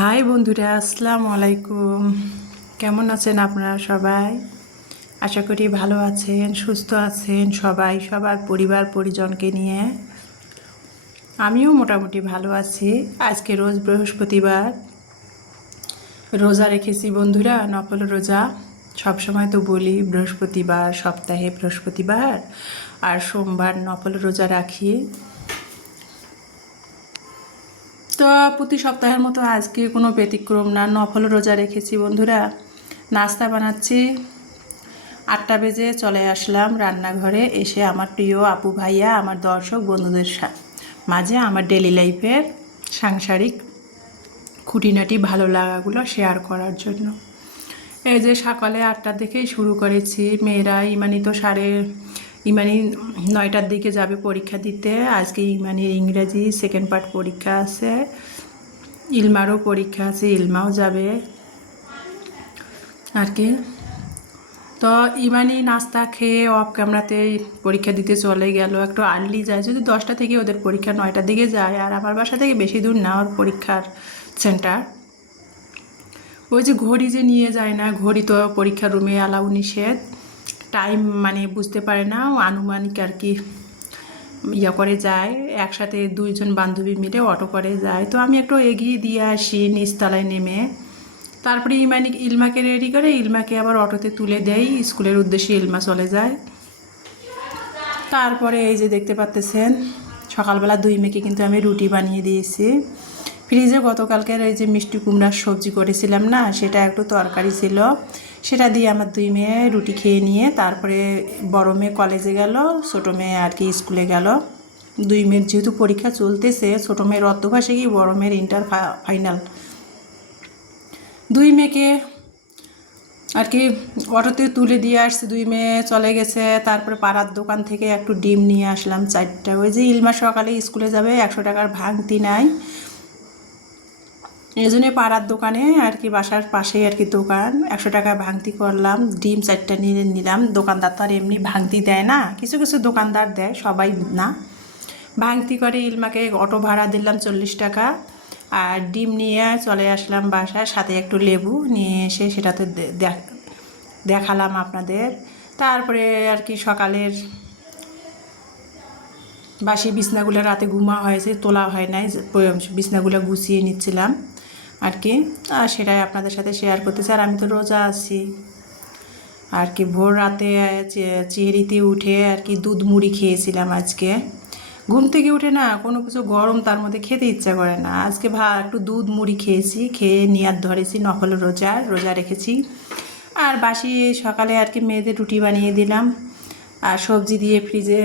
High বন্ধুরা, আসসালামু আলাইকুম। কেমন আছেন আপনারা সবাই? আশা করি ভালো আছেন, সুস্থ আছেন সবাই, সবার পরিবার পরিজনকে নিয়ে। আমিও মোটামুটি ভালো আছি। আজকে রোজ বৃহস্পতিবার, রোজা রেখেছি বন্ধুরা, নফল রোজা। সবসময় তো বলি বৃহস্পতিবার, সপ্তাহে বৃহস্পতিবার আর সোমবার নফল রোজা রাখি। তো প্রতি সপ্তাহের মতো আজকে কোনো ব্যতিক্রম না, নফল রোজা রেখেছি বন্ধুরা। নাস্তা বানাচ্ছি। 8টা বেজে চলে আসলাম রান্নাঘরে। এসে আমার প্রিয় আপু ভাইয়া, আমার দর্শক বন্ধুদের মাঝে আমার ডেলি লাইফের সাংসারিক খুঁটিনাটি ভালো লাগাগুলো শেয়ার করার জন্য। এই যে সকালে 8টার দিকেই শুরু করেছি। মেয়েরা ইমানি তো ইমানি 9টার দিকে যাবে পরীক্ষা দিতে। আজকে ইমানির ইংরেজি সেকেন্ড পার্ট পরীক্ষা আছে, ইলমারও পরীক্ষা আছে, ইলমাও যাবে আর কি। তো ইমানি নাস্তা খেয়ে অফ ক্যামেরাতে পরীক্ষা দিতে চলে গেল। একটু আর্লি যায়, যদি 10টা থেকে ওদের পরীক্ষা 9টার দিকে যায়। আর আমার বাসা থেকে বেশি দূর না ওর পরীক্ষার সেন্টার। ওই যে ঘড়ি যে নিয়ে যায় না, ঘড়ি তো পরীক্ষার রুমে অ্যালাউ নিষেধ। টাইম মানে বুঝতে পারে না, আনুমানিক আর কি ইয়া করে যায়। একসাথে 2জন বান্ধবী মিলে অটো করে যায়। তো আমি একটু এগিয়ে দিয়ে আসি নিচতলায় নেমে। তারপরে ইলমাকে রেডি করে ইলমাকে আবার অটোতে তুলে দেয়, স্কুলের উদ্দেশ্যে ইলমা চলে যায়। তারপরে এই যে দেখতে পাচ্তেছেন সকালবেলা 2 মেয়েকে কিন্তু আমি রুটি বানিয়ে দিয়েছি। ফ্রিজে গতকালকের এই যে মিষ্টি কুমড়ার সবজি করেছিলাম না, সেটা একটু তরকারি ছিল, সেটা দিয়ে আমার 2 মেয়ে রুটি খেয়ে নিয়ে তারপরে বড় মেয়ে কলেজে গেল, ছোটো মেয়ে আর কি স্কুলে গেল। 2 মেয়ের যেহেতু পরীক্ষা চলতেছে, ছোটো মেয়ের অর্ধভাষে কি, বড় মেয়ের ইন্টার ফাইনাল। 2 মেয়েকে আর কি অটোতে তুলে দিয়ে আসছে, 2 মেয়ে চলে গেছে। তারপরে পাড়ার দোকান থেকে একটু ডিম নিয়ে আসলাম 4টা। ওই যে ইলমা সকালে স্কুলে যাবে, 100 টাকার ভাঙতি নাই, এই জন্যে পাড়ার দোকানে আর কি, বাসার পাশেই আর কি দোকান, 100 টাকা ভাঙতি করলাম। ডিম 4টা নিয়ে নিলাম। দোকানদার তো আর এমনি ভাঙতি দেয় না, কিছু কিছু দোকানদার দেয়, সবাই না। ভাঙতি করে ইলমাকে অটো ভাড়া দিলাম 40 টাকা। আর ডিম নিয়ে চলে আসলাম বাসায়, সাথে একটু লেবু নিয়ে এসে সেটাতে দেখালাম আপনাদের। তারপরে আর কি সকালের বাসি বিছনাগুলো রাতে ঘুমা হয়েছে, তোলা হয় নাই, বিছনাগুলো গুছিয়ে নিচ্ছিলাম আর কি। আর সেটাই আপনাদের সাথে শেয়ার করতেছি। আর আমি তো রোজা আছি আর কি। ভোর রাতে চেহারিতে উঠে আর কি দুধ মুড়ি খেয়েছিলাম আজকে। ঘুম থেকে উঠে না কোনো কিছু গরম তার মধ্যে খেতে ইচ্ছা করে না। আজকে একটু দুধ মুড়ি খেয়েছি, খেয়ে নিয়াত ধরেছি, নফল রোজা রেখেছি। আর বাসি সকালে আর কি মেয়েদের রুটি বানিয়ে দিলাম। আর সবজি দিয়ে ফ্রিজে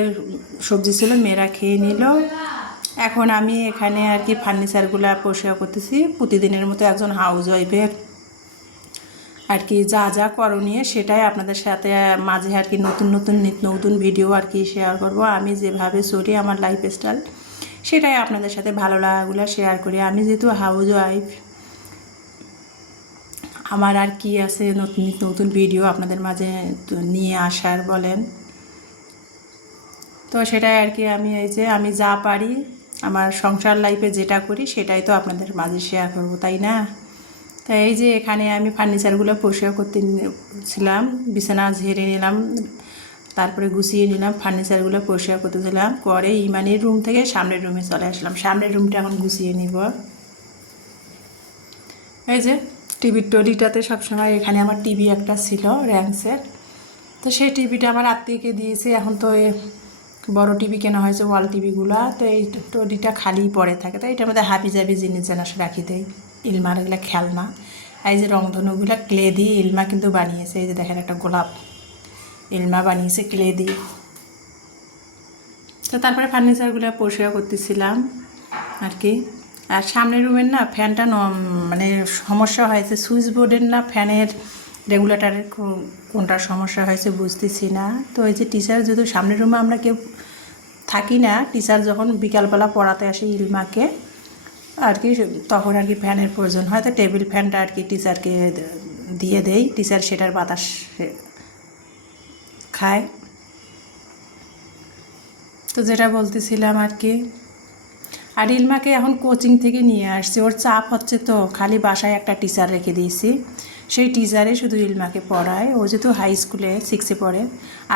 সবজি ছিল, মেয়েরা খেয়ে নিল। এখন আমি এখানে আর কি ফার্নিচারগুলো পরিষ্কার করতেছি। প্রতিদিনের মতো একজন হাউস ওয়াইফের আর কি যা যা করণীয় সেটাই আপনাদের সাথে মাঝে আর কি নতুন নতুন ভিডিও আর কি শেয়ার করব। আমি যেভাবে চলি আমার লাইফস্টাইল, সেটাই আপনাদের সাথে ভালো লাগাগুলো শেয়ার করি। আমি যেহেতু হাউস ওয়াইফ, আমার আর কি আছে নতুন ভিডিও আপনাদের মাঝে নিয়ে আসার বলেন। তো সেটাই আর কি আমি এই যে আমি যা পারি আমার সংসার লাইফে যেটা করি সেটাই তো আপনাদের মাঝে শেয়ার করব, তাই না? তাই এই যে এখানে আমি ফার্নিচারগুলো পরিষ্কার করতেছিলাম, বিছানা ঝেড়ে নিলাম, তারপরে গুছিয়ে নিলাম, ফার্নিচারগুলো পরিষ্কার করতেছিলাম। পরে ইমানির রুম থেকে সামনের রুমে চলে আসলাম। সামনের রুমটা এখন গুছিয়ে নিব। এই যে টিভির টলিটাতে সবসময় এখানে আমার টিভি একটা ছিল র্যান্সের, তো সেই টিভিটা আমার আত্মীয়কে দিয়েছে। এখন তো বড় টিভি কেনা হয়েছে, ওয়াল টিভিগুলো, তো এই টলিটা খালি পড়ে থাকে। তো এইটার মধ্যে হাবি জাবি জিনিস যেন রাখি দেয়, ইলমার এগুলো খেলনা। এই যে রংধনুগুলো ক্লে দিয়ে ইলমা কিন্তু বানিয়েছে। এই যে দেখেন একটা গোলাপ ইলমা বানিয়েছে ক্লে দিয়ে। তো তারপরে ফার্নিচারগুলো পরিষ্কার করতেছিলাম আর কি। আর সামনের রুমের না ফ্যানটা মানে সমস্যা হয়েছে, সুইচ বোর্ডের না ফ্যানের রেগুলেটারের কোনটার সমস্যা হয়েছে বুঝতেছি না। তো এই যে টিচার যেহেতু সামনের রুমে আমরা কেউ থাকি না, টিচার যখন বিকালবেলা পড়াতে আসে ইলমাকে আর কি, তখন আর কি ফ্যানের প্রয়োজন হয়। তো টেবিল ফ্যানটা আর কি টিচারকে দিয়ে দেই, টিচার সেটার বাতাস খায়। তো যেটা বলতেছিলাম আর কি, আর ইলমাকে এখন কোচিং থেকে নিয়ে আসছে, ওর চাপ হচ্ছে, তো খালি বাসায় একটা টিচার রেখে দিয়েছি, সেই টিচারে শুধু ইলমাকে পড়ায়। ও যেহেতু হাই স্কুলে 6-এ পড়ে,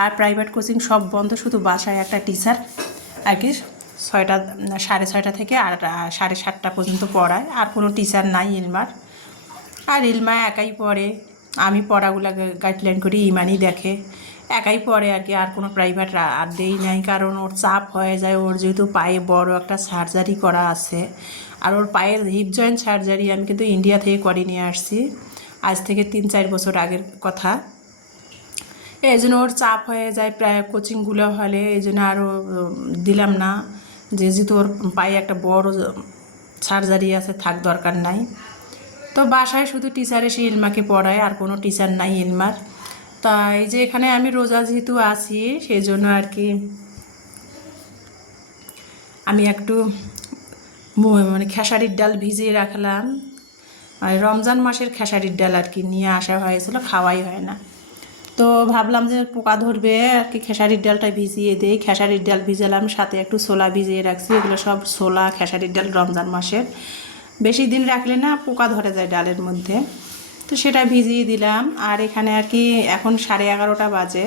আর প্রাইভেট কোচিং সব বন্ধ, শুধু বাসায় একটা টিচার আর কি 6টা 6:30 থেকে আর 7:30 পর্যন্ত পড়ায়। আর কোনো টিচার নাই ইলমার। আর ইলমা একাই পড়ে, আমি পড়াগুলো গাইডলাইন করি, ইমানই দেখে, একাই পড়ে আর কি। আর কোনো প্রাইভেট আর দেই নাই, কারণ ওর চাপ হয়ে যায়। ওর যেহেতু পায়ে বড় একটা সার্জারি করা আছে, আর ওর পায়ের হিপ জয়েন্ট সার্জারি আমি কিন্তু ইন্ডিয়া থেকে করে নিয়ে আসছি, আজ থেকে 3-4 বছর আগের কথা। এই জন্য ওর চাপ হয়ে যায় প্রায় কোচিংগুলো হলে, এই জন্য আরও দিলাম না, যেহেতু ওর পায়ে একটা বড় সার্জারি আছে, থাক দরকার নাই। তো বাসায় শুধু টিচার এসে ইলমাকে পড়ায়, আর কোনো টিচার নাই ইলমার। তা এই যে এখানে আমি রোজা যেহেতু আছি, সেই জন্য আর কি আমি একটু মানে খেসারির ডাল ভিজিয়ে রাখলাম। মানে রমজান মাসের খেসারির ডাল আর কি নিয়ে আসা হয়েছিল, খাওয়াই হয় না। তো ভাবলাম যে পোকা ধরবে আর কি, খেসারির ডালটা ভিজিয়ে দিই। খেসারির ডাল ভিজালাম, সাথে একটু ছোলা ভিজিয়ে রাখছি। এগুলো সব ছোলা, খেসারির ডাল রমজান মাসের, বেশি দিন রাখলে না পোকা ধরে যায় ডালের মধ্যে, তো সেটা ভিজিয়ে দিলাম। আর এখানে আর কি এখন 11:30 বাজে,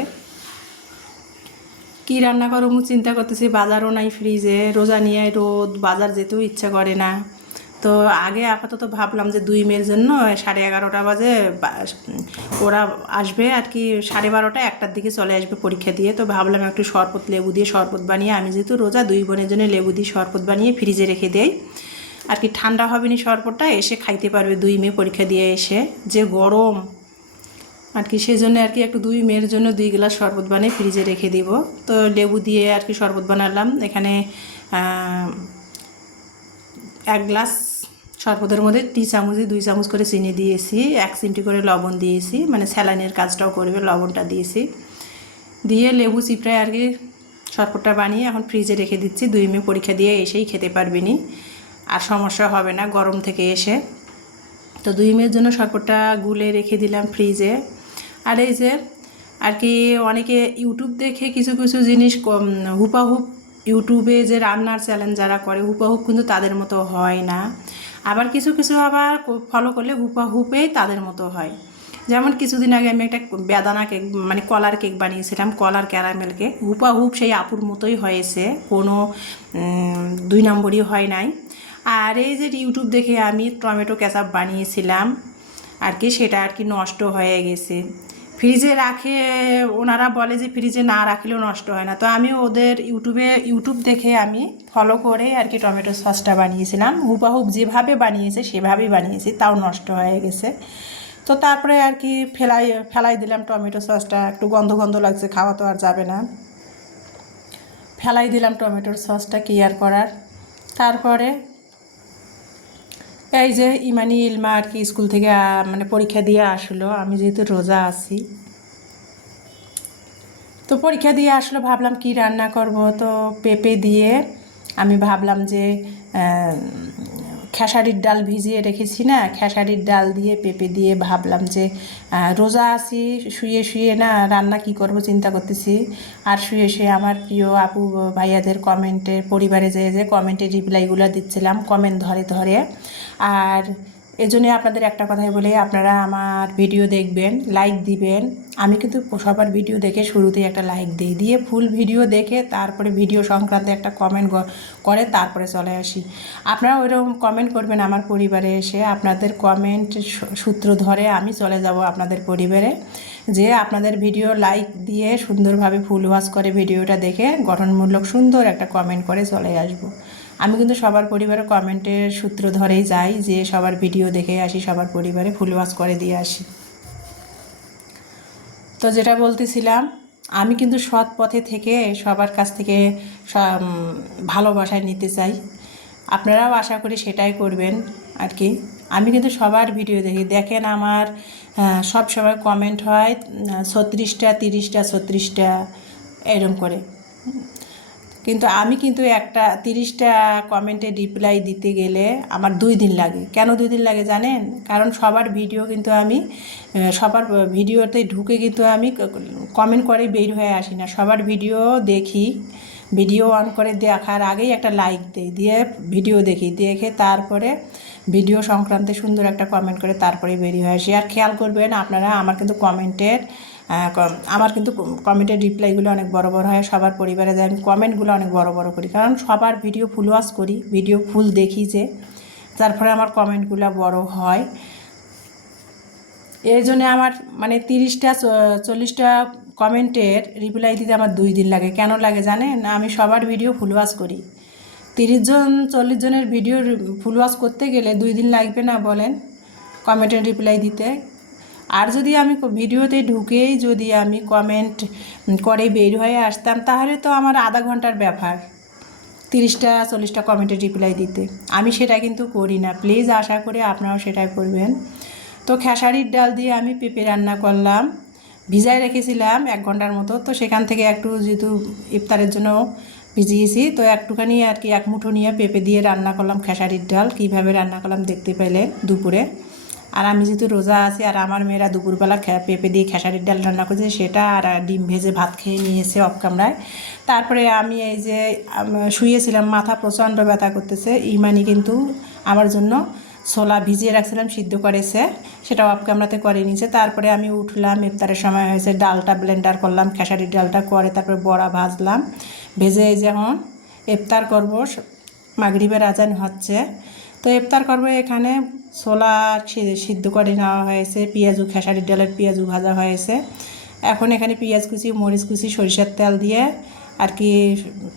কি রান্না করবো চিন্তা করতেছি, বাজারও নাই ফ্রিজে, রোজা নিয়ে রোদ, বাজার যেতেও ইচ্ছা করে না। তো আগে আপাতত ভাবলাম যে 2 মেয়ের জন্য 11:30 বাজে ওরা আসবে আর কি, 12:30 1টার দিকে চলে আসবে পরীক্ষা দিয়ে। তো ভাবলাম একটু শরবত, লেবু দিয়ে শরবত বানিয়ে, আমি যেহেতু রোজা, 2 বোনের জন্য লেবু দিয়ে শরবত বানিয়ে ফ্রিজে রেখে দেই আর কি। ঠান্ডা হবে না শরবতটা, এসে খাইতে পারবে 2 মেয়ে পরীক্ষা দিয়ে এসে, যে গরম আর কি। সেই জন্য আর কি একটু 2 মেয়ের জন্য 2 গ্লাস শরবত বানিয়ে ফ্রিজে রেখে দিব। তো লেবু দিয়ে আর কি শরবত বানালাম। এখানে 1 গ্লাস শরবতের মধ্যে 2 চামচ করে চিনি দিয়েছি, 1 চিমটি করে লবণ দিয়েছি, মানে স্যালাইনের কাজটাও করবে, লবণটা দিয়েছি, দিয়ে লেবু চিপড়ায় আর কি শরবতটা বানিয়ে এখন ফ্রিজে রেখে দিচ্ছি। 2 মেয়ে পরীক্ষা দিয়ে এসেই খেতে পারবেনি, আর সমস্যা হবে না গরম থেকে এসে। তো 2 মেয়ের জন্য শরবতটা গুলে রেখে দিলাম ফ্রিজে। আর এই যে আর কি অনেকে ইউটিউব দেখে কিছু কিছু জিনিস হুপাহুপ, ইউটিউবে যে রান্নার চ্যালেঞ্জ যারা করে হুপাহুপ কিন্তু তাদের মতো হয় না, আবার কিছু কিছু আবার ফলো করলে হুপাহুপেই তাদের মতো হয়। যেমন কিছুদিন আগে আমি একটা বেদানা কেক, মানে কলার কেক বানিয়েছিলাম, কলার ক্যারামেল কেক, হুপাহুপ সেই আপুর মতোই হয়েছে, কোনো 2 নম্বরই হয় নাই। আর এই যে ইউটিউব দেখে আমি টমেটো কেচাপ বানিয়েছিলাম আর কি, সেটা আর কি নষ্ট হয়ে গেছে। ফ্রিজে রাখে, ওনারা বলে যে ফ্রিজে না রাখলেও নষ্ট হয় না। তো আমি ওদের ইউটিউব দেখে আমি ফলো করে আর কি টমেটো সসটা বানিয়েছিলাম, হুবাহুব যেভাবে বানিয়েছে সেভাবেই বানিয়েছি, তাও নষ্ট হয়ে গেছে। তো তারপরে আর কি ফেলাই দিলাম টমেটো সসটা, একটু গন্ধ গন্ধ লাগছে, খাওয়া তো আর যাবে না, ফেলাই দিলাম টমেটোর সসটা, কি আর করার। তারপরে এই যে ইমানি ইলমা আর কি স্কুল থেকে মানে পরীক্ষা দিয়ে আসলো, আমি যেহেতু রোজা আছি, তো পরীক্ষা দিয়ে আসলো, ভাবলাম কি রান্না করব। তো পেঁপে দিয়ে আমি ভাবলাম যে খেসারির ডাল ভিজিয়ে রেখেছি না, খেসারির ডাল দিয়ে পেঁপে দিয়ে ভাবলাম যে রোজা আছি, শুয়ে শুয়ে না রান্না কি করব চিন্তা করতেছি। আর শুয়ে শুয়ে আমার প্রিয় আপু ভাইয়াদের কমেন্টে, পরিবারে যে কমেন্টে রিপ্লাইগুলো দিচ্ছিলাম, কমেন্ট ধরে ধরে। আর এজন্যই আপনাদের একটা কথাই বলে, আপনারা আমার ভিডিও দেখবেন, লাইক দিবেন। আমি কিন্তু সবার ভিডিও দেখে শুরুতেই একটা লাইক দিই, দিয়ে ফুল ভিডিও দেখে তারপরে ভিডিও সংক্রান্ত একটা কমেন্ট করে তারপরে চলে আসি। আপনারা ওইরকম কমেন্ট করবেন আমার পরিবারে এসে, আপনাদের কমেন্ট সূত্র ধরে আমি চলে যাব আপনাদের পরিবারে, যে আপনাদের ভিডিও লাইক দিয়ে সুন্দরভাবে ফুল ওয়াচ করে ভিডিওটা দেখে গঠনমূলক সুন্দর একটা কমেন্ট করে চলে আসব। আমি কিন্তু সবার পরিবারে কমেন্টের সূত্র ধরেই যাই, যে সবার ভিডিও দেখে আসি, সবার পরিবারে ফুল ওয়াচ করে দিয়ে আসি। তো যেটা বলতেছিলাম, আমি কিন্তু সৎ পথে থেকে সবার কাছ থেকে ভালোবাসায় নিতে চাই, আপনারাও আশা করি সেটাই করবেন আর কি। আমি কিন্তু সবার ভিডিও দেখি, দেখেন আমার সব সময় কমেন্ট হয় 36টা 30টা 36টা এরকম করে, কিন্তু আমি কিন্তু একটা 30টা কমেন্টে রিপ্লাই দিতে গেলে আমার 2 দিন লাগে। কেন 2 দিন লাগে জানেন? কারণ সবার ভিডিও কিন্তু আমি সবার ভিডিওতে ঢুকে কিন্তু আমি কমেন্ট করে বের হয়ে আসি না, সবার ভিডিও দেখি, ভিডিও অন করে দেখার আগেই একটা লাইক দিই, দিয়ে ভিডিও দেখি, দেখে তারপরে ভিডিও সংক্রান্তে সুন্দর একটা কমেন্ট করে তারপরে বেরিয়ে হয় আসি। আর খেয়াল করবেন আপনারা, আমার কিন্তু কমেন্টের রিপ্লাইগুলো অনেক বড় বড় হয়। সবার পরিবারে যায় আমি কমেন্টগুলো অনেক বড় বড় করি, কারণ সবার ভিডিও ফুল ওয়াচ করি, ভিডিও ফুল দেখি যে, তারপরে আমার কমেন্টগুলো বড় হয়। এই জন্যে আমার মানে 30টা 40টা কমেন্টের রিপ্লাই দিতে আমার 2 দিন লাগে। কেন লাগে জানেন? আমি সবার ভিডিও ফুল ওয়াচ করি। 30 জন 40 জনের ভিডিও ফুল ওয়াচ করতে গেলে 2 দিন লাগবে না বলেন কমেন্টের রিপ্লাই দিতে? আর যদি আমি ভিডিওতে ঢুকেই যদি আমি কমেন্ট করে বের হয়ে আসতাম, তাহলে তো আমার আধা ঘন্টার ব্যাপার 30টা 40টা কমেন্টের রিপ্লাই দিতে। আমি সেটা কিন্তু করি না। প্লিজ আশা করি আপনারাও সেটাই করবেন। তো খেসারির ডাল দিয়ে আমি পেঁপে রান্না করলাম, ভিজায় রেখেছিলাম 1 ঘন্টার মতো। তো সেখান থেকে একটু যেহেতু ইফতারের জন্য ভিজিয়েছি, তো একটুখানি আর কি 1 মুঠো নিয়ে পেঁপে দিয়ে রান্না করলাম খেসারির ডাল। কীভাবে রান্না করলাম দেখতে পেলেন দুপুরে। আর আমি যেহেতু রোজা আছি, আর আমার মেয়েরা দুপুরবেলা পেঁপে দিয়ে খেসারির ডাল রান্না করেছে সেটা, আর ডিম ভেজে ভাত খেয়ে নিয়েছে অফ ক্যামেরায়। তারপরে আমি এই যে শুয়েছিলাম, মাথা প্রচণ্ড ব্যথা করতেছে। ইমানি কিন্তু আমার জন্য ছোলা ভিজিয়ে রাখছিলাম, সিদ্ধ করেছে, সেটা অফ ক্যামেরাতে করে নিয়েছে। তারপরে আমি উঠলাম, ইফতারের সময় হয়েছে, ডালটা ব্লেন্ডার করলাম, খেসারির ডালটা করে তারপরে বড়া ভাজলাম, ভেজে এই যেমন ইফতার করব, মাগরিবের আজান হচ্ছে। তো ইফতার করব, এখানে ছোলা সিদ্ধ করে নেওয়া হয়েছে, পেঁয়াজু খেসারির ডালের পেঁয়াজু ভাজা হয়েছে। এখন এখানে পেঁয়াজ কুচি, মরিচ কুচি, সরিষার তেল দিয়ে আর কি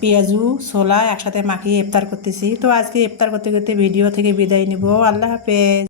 পেঁয়াজু ছোলা একসাথে মাখিয়ে ইফতার করতেছি। তো আজকে ইফতার করতে করতে ভিডিও থেকে বিদায় নিব। আল্লাহ হাফেজ।